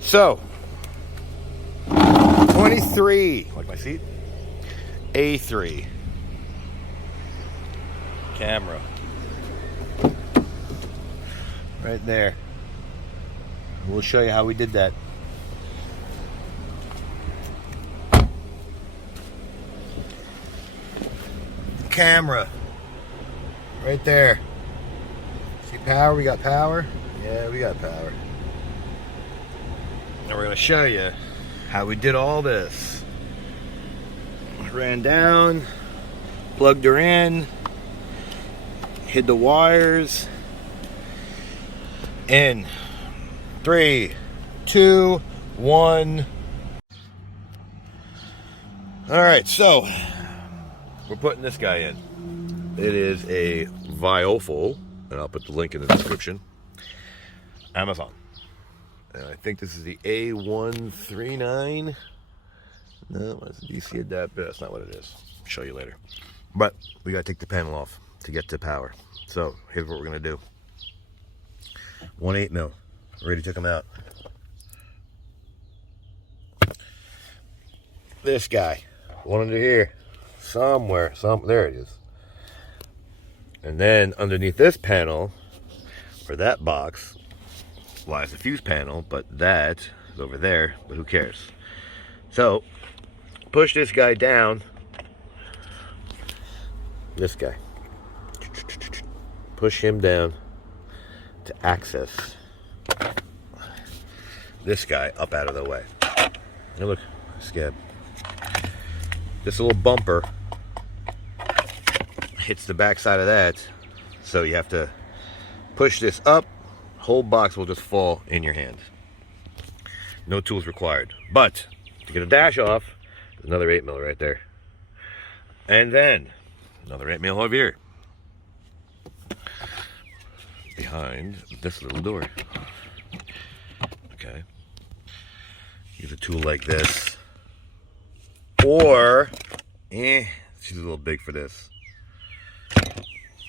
So, 23, like my seat, A3 camera, right there. We'll show you how we did that. Camera, right there. See power? We got power? Yeah, we got power. Now we're going to show you how we did all this. Ran down, plugged her in, hid the wires. In 3, 2, 1. Alright, so we're putting this guy in. It is a Viofo, and I'll put the link in the description. Amazon. And I think this is the A139. No, it's a DC adapter, but that's not what it is. I'll show you later. But we gotta take the panel off to get to power. So here's what we're gonna do. 1/8 mil. Ready to take them out. This guy. One under here. Somewhere. There it is. And then underneath this panel, or that box, lies the fuse panel, but that is over there, but who cares? So, push this guy down. This guy. Push him down to access this guy up out of the way. And look, scab. This little bumper hits the back side of that, so you have to push this up. Whole box will just fall in your hand. No tools required. But to get a dash off, there's another 8 mil right there, and then another 8 mil over here behind this little door. Okay. Use a tool like this, or she's a little big for this.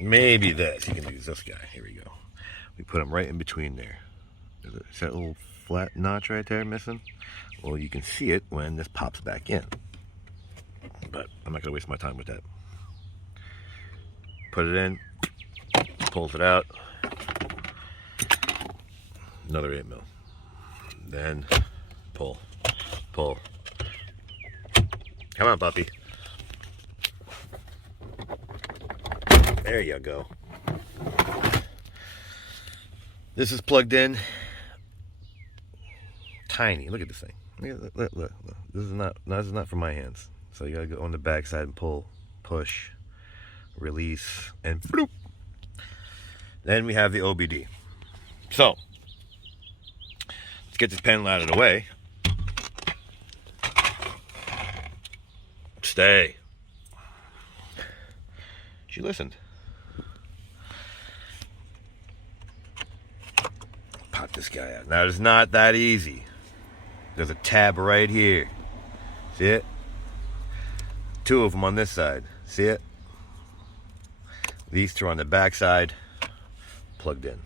Maybe this. You can use this guy. Here we go. We put them right in between there. Is that little flat notch right there missing? Well, you can see it when this pops back in. But I'm not going to waste my time with that. Put it in. Pulls it out. Another 8 mil. Then pull. Pull. Come on, puppy. There you go. This is plugged in. Tiny. Look at this thing. Look. This is not for my hands. So you gotta go on the back side and pull, push, release, and bloop. Then we have the OBD. So let's get this panel out of the way. Stay. She listened. Pop this guy out. Now it's not that easy. There's a tab right here. See it? 2 of them on this side. See it? These 2 on the back side, plugged in.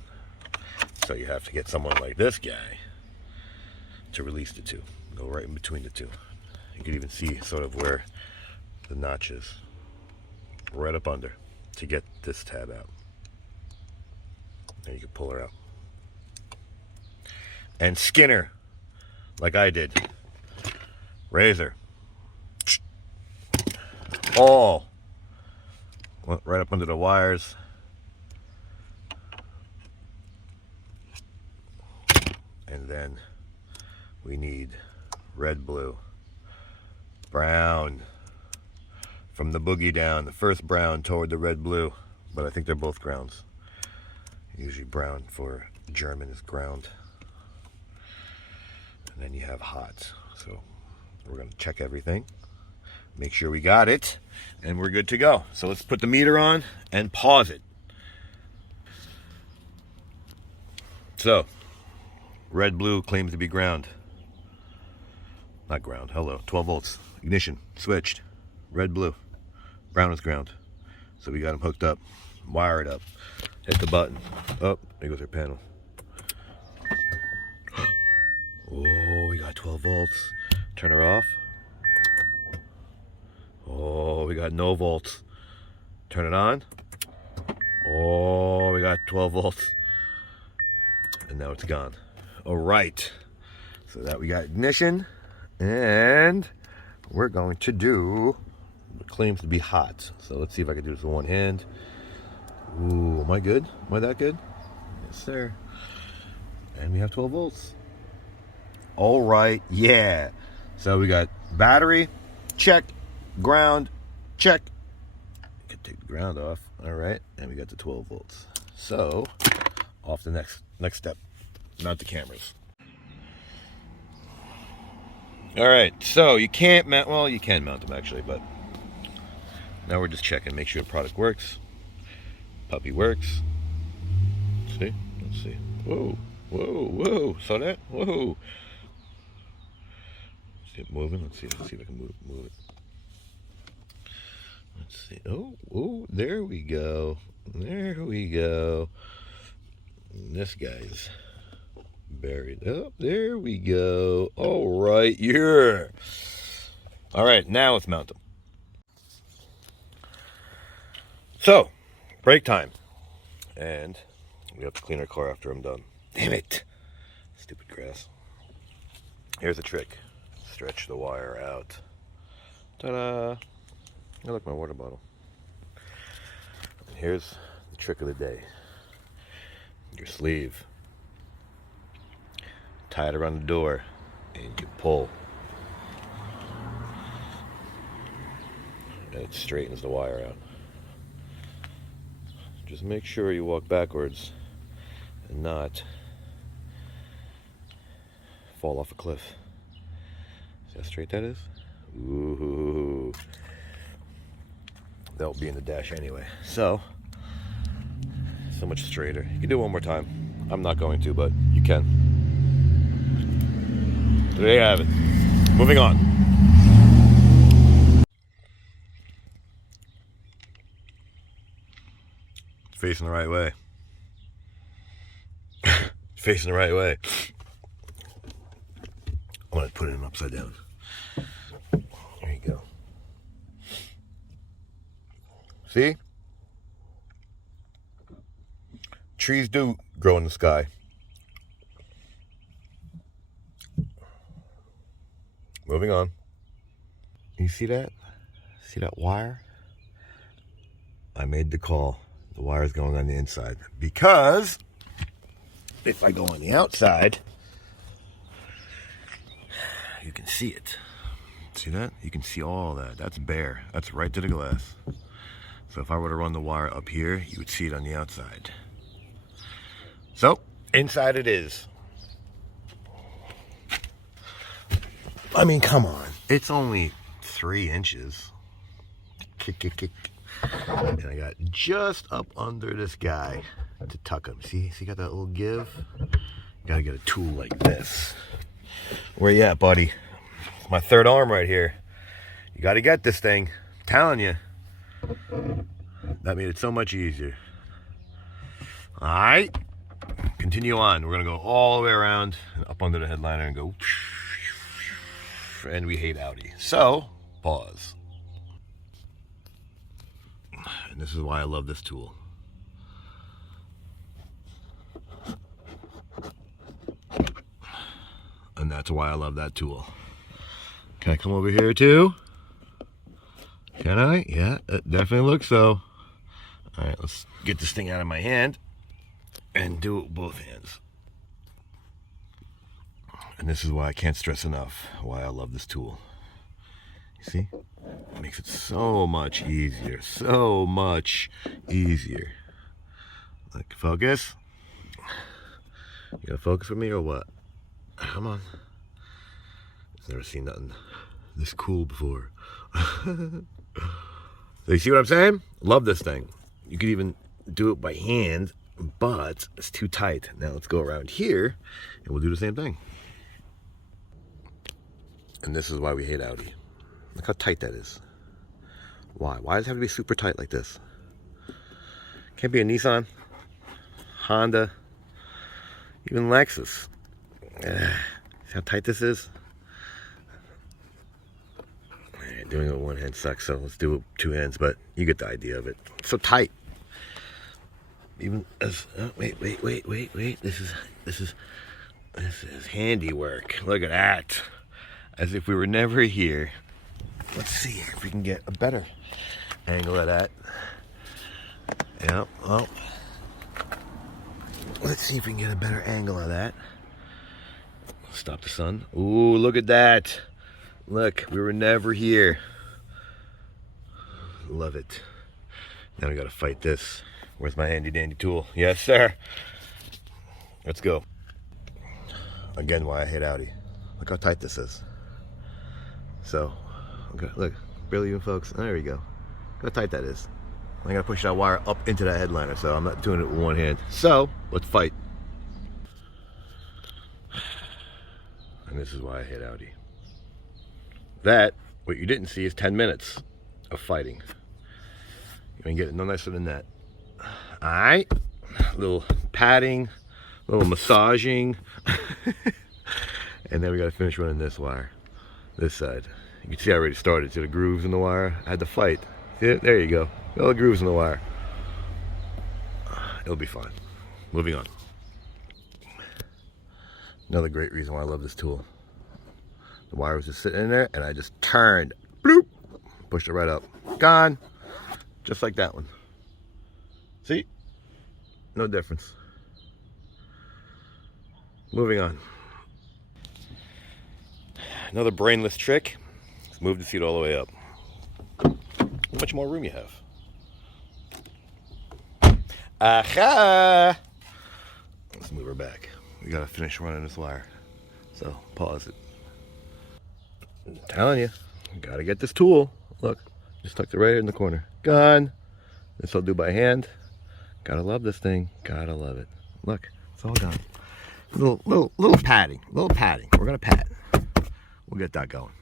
So you have to get someone like this guy to release the 2. Go right in between the 2. You can even see sort of where the notch is. Right up under to get this tab out. And you can pull her out. And Skinner, like I did. Razor. All went right up under the wires. And then we need red, blue, brown. From the boogie down, the first brown toward the red, blue. But I think they're both grounds. Usually brown for German is ground. And then you have hot. So we're going to check everything, make sure we got it, and we're good to go. So let's put the meter on and pause it. So red, blue claims to be ground. Not ground, hello, 12 volts. Ignition, switched. Red, blue. Brown is ground. So we got them hooked up, wired up. Hit the button. Oh, there goes our panel. Oh. 12 volts. Turn her off. Oh, we got no volts. Turn it on. Oh, we got 12 volts. And now it's gone. All right. So that we got ignition. And we're going to do what claims to be hot. So let's see if I can do this with one hand. Ooh, am I good? Am I that good? Yes, sir. And we have 12 volts. All right, yeah. So we got battery, check. Ground, check. You can take the ground off. All right, and we got the 12 volts. So, off the next step. Mount the cameras. All right, so you can't mount. Well, you can mount them actually, but now we're just checking, make sure the product works. Puppy works. See? Let's see. Whoa, whoa, whoa! Saw that? Whoa! See it moving. Let's see if I can move it. Let's see. Oh, there we go. There we go. This guy's buried. Oh, there we go. All right, yeah. All right, now let's mount them. So, break time. And we have to clean our car after I'm done. Damn it. Stupid grass. Here's a trick. Stretch the wire out. Ta-da. Oh, look, my water bottle. And here's the trick of the day. Your sleeve. Tie it around the door and you pull. And it straightens the wire out. Just make sure you walk backwards and not fall off a cliff. See how straight that is? Ooh. That'll be in the dash anyway. So much straighter. You can do it one more time. I'm not going to, but you can. So there you have it. Moving on. Facing the right way. Facing the right way. I'm going to put it in upside down. There you go. See? Trees do grow in the sky. Moving on. You see that? See that wire? I made the call. The wire's going on the inside. Because if I go on the outside, you can see it. See that? You can see all that. That's bare. That's right to the glass. So if I were to run the wire up here, you would see it on the outside. So, inside it is. I mean, come on. It's only 3 inches. Kick. And I got just up under this guy to tuck him. See, got that little give? You gotta get a tool like this. Where you at, buddy? My third arm right here. You gotta get this thing. I'm telling you. That made it so much easier. Alright. Continue on. We're gonna go all the way around and up under the headliner and go. And we hate Audi. So, pause. And this is why I love this tool. And that's why I love that tool. Can I come over here too? Can I? Yeah, it definitely looks so. All right, let's get this thing out of my hand and do it with both hands. And this is why I can't stress enough why I love this tool. You see? It makes it so much easier. So much easier. Like, focus. You gonna focus with me or what? Come on. I've never seen nothing this cool before. So you see what I'm saying? Love this thing. You could even do it by hand, but it's too tight. Now let's go around here and we'll do the same thing. And this is why we hate Audi. Look how tight that is. Why? Why does it have to be super tight like this? Can't be a Nissan, Honda, even Lexus. See how tight this is? Doing it with one hand sucks, so let's do it with two hands, but you get the idea of it. It's so tight. Even as, wait. This is handiwork. Look at that. As if we were never here. Let's see if we can get a better angle of that. Yeah, well. Let's see if we can get a better angle of that. Stop the sun. Ooh, look at that. Look, we were never here. Love it. Now we gotta fight this. Where's my handy dandy tool? Yes, sir. Let's go. Again, why I hate Audi. Look how tight this is. So, okay, look, barely even focus. There we go. Look how tight that is. I gotta push that wire up into that headliner, so I'm not doing it with one hand. So, let's fight. And this is why I hate Audi. That, what you didn't see, is 10 minutes of fighting. You can get it no nicer than that. Alright. A little padding, a little massaging. And then we gotta finish running this wire. This side. You can see I already started. See the grooves in the wire? I had to fight. See it? There you go. All the grooves in the wire. It'll be fine. Moving on. Another great reason why I love this tool. The wire was just sitting in there, and I just turned, bloop, pushed it right up. Gone. Just like that one. See? No difference. Moving on. Another brainless trick. Let's move the seat all the way up. How much more room you have? Aha! Let's move her back. We gotta finish running this wire. So, pause it. I'm telling you, gotta get this tool. Look, just tucked it right in the corner. Gone. This I'll do by hand. Gotta love this thing. Gotta love it. Look, it's all done. Little padding. Little padding. We're gonna pat. We'll get that going.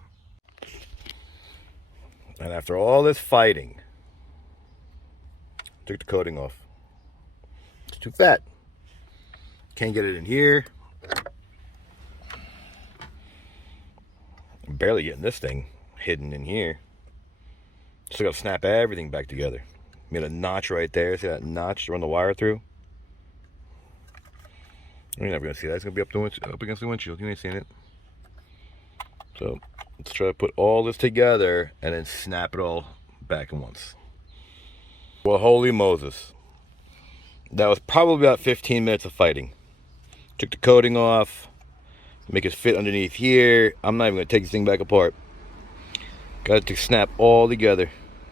And after all this fighting, took the coating off. It's too fat. Can't get it in here. I'm barely getting this thing hidden in here. Still gotta snap everything back together. Made a notch right there. See that notch to run the wire through? You're never gonna see that. It's gonna be up against the windshield. You ain't seen it. So let's try to put all this together and then snap it all back at once. Well, holy Moses. That was probably about 15 minutes of fighting. Took the coating off, make it fit underneath here. I'm not even gonna take this thing back apart. Got it to snap all together.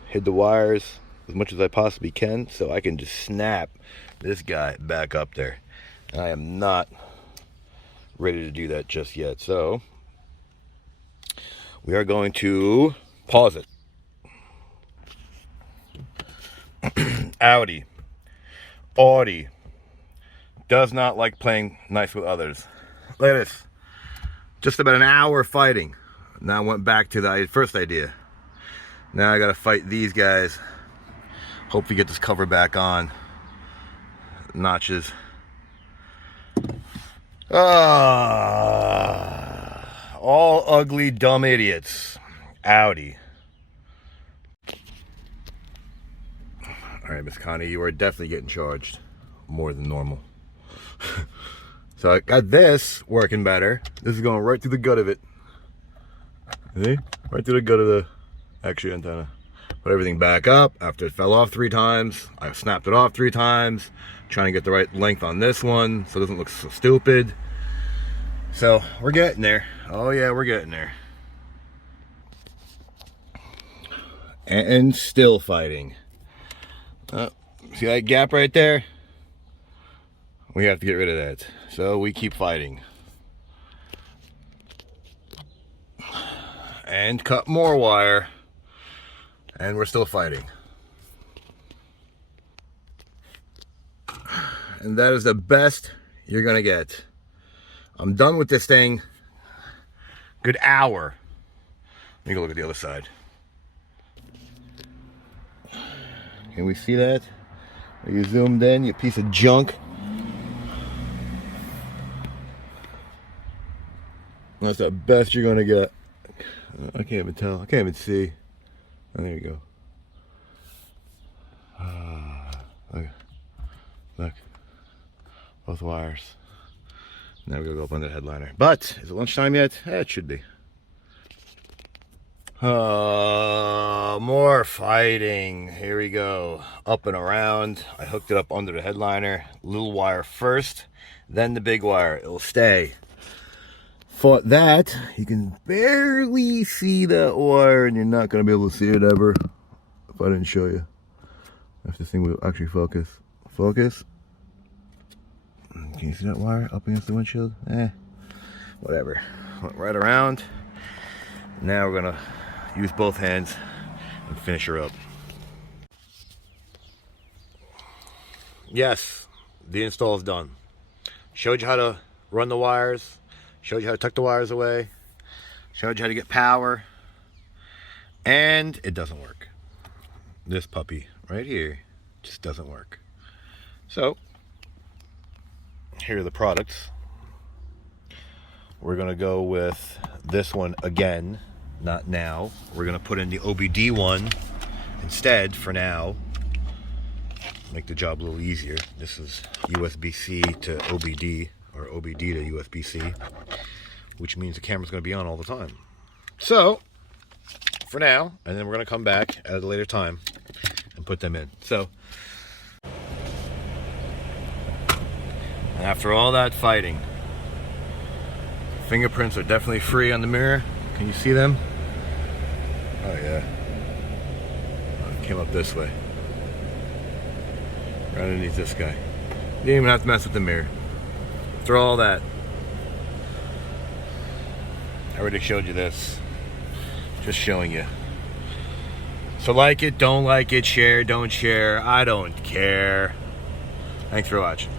Hid the wires as much as I possibly can so I can just snap this guy back up there. And I am not ready to do that just yet. So we are going to pause it. Audi does not like playing nice with others. Look at this. Just about an hour fighting. Now I went back to the first idea. Now I gotta fight these guys. Hopefully get this cover back on. Notches. All ugly, dumb idiots. Audi. All right, Miss Connie, you are definitely getting charged more than normal. So I got this working better. This is going right through the gut of it. See? Right through the gut of the actual antenna. Put everything back up after it fell off 3 times. I snapped it off 3 times. Trying to get the right length on this one so it doesn't look so stupid. So we're getting there. Oh yeah, we're getting there. And still fighting. See that gap right there? We have to get rid of that. So we keep fighting. And cut more wire. And we're still fighting. And that is the best you're gonna get. I'm done with this thing. Good hour. Let me go look at the other side. Can we see that? Are you zoomed in, you piece of junk? That's the best you're gonna get. I can't even tell. I can't even see. And there you go. Look. Look. Both wires. Now we're gonna go up under the headliner. But is it lunchtime yet? It should be. More fighting. Here we go. Up and around. I hooked it up under the headliner. Little wire first, then the big wire. It'll stay. Fought that. You can barely see that wire, and you're not going to be able to see it ever if I didn't show you. If this thing will actually focus. Focus. Can you see that wire up against the windshield? Whatever. Went right around. Now we're going to use both hands and finish her up. Yes, the install is done. Showed you how to run the wires, showed you how to tuck the wires away, showed you how to get power, and it doesn't work. This puppy right here just doesn't work. So, here are the products. We're gonna go with this one again. Not now. We're gonna put in the OBD one instead for now. Make the job a little easier. This is USB-C to OBD, or OBD to USB-C, which means the camera's gonna be on all the time. So, for now, and then we're gonna come back at a later time and put them in. So, after all that fighting, fingerprints are definitely free on the mirror. Can you see them? Oh yeah. It came up this way. Right underneath this guy. You didn't even have to mess with the mirror. After all that. I already showed you this. Just showing you. So like it, don't like it, share, don't share. I don't care. Thanks for watching.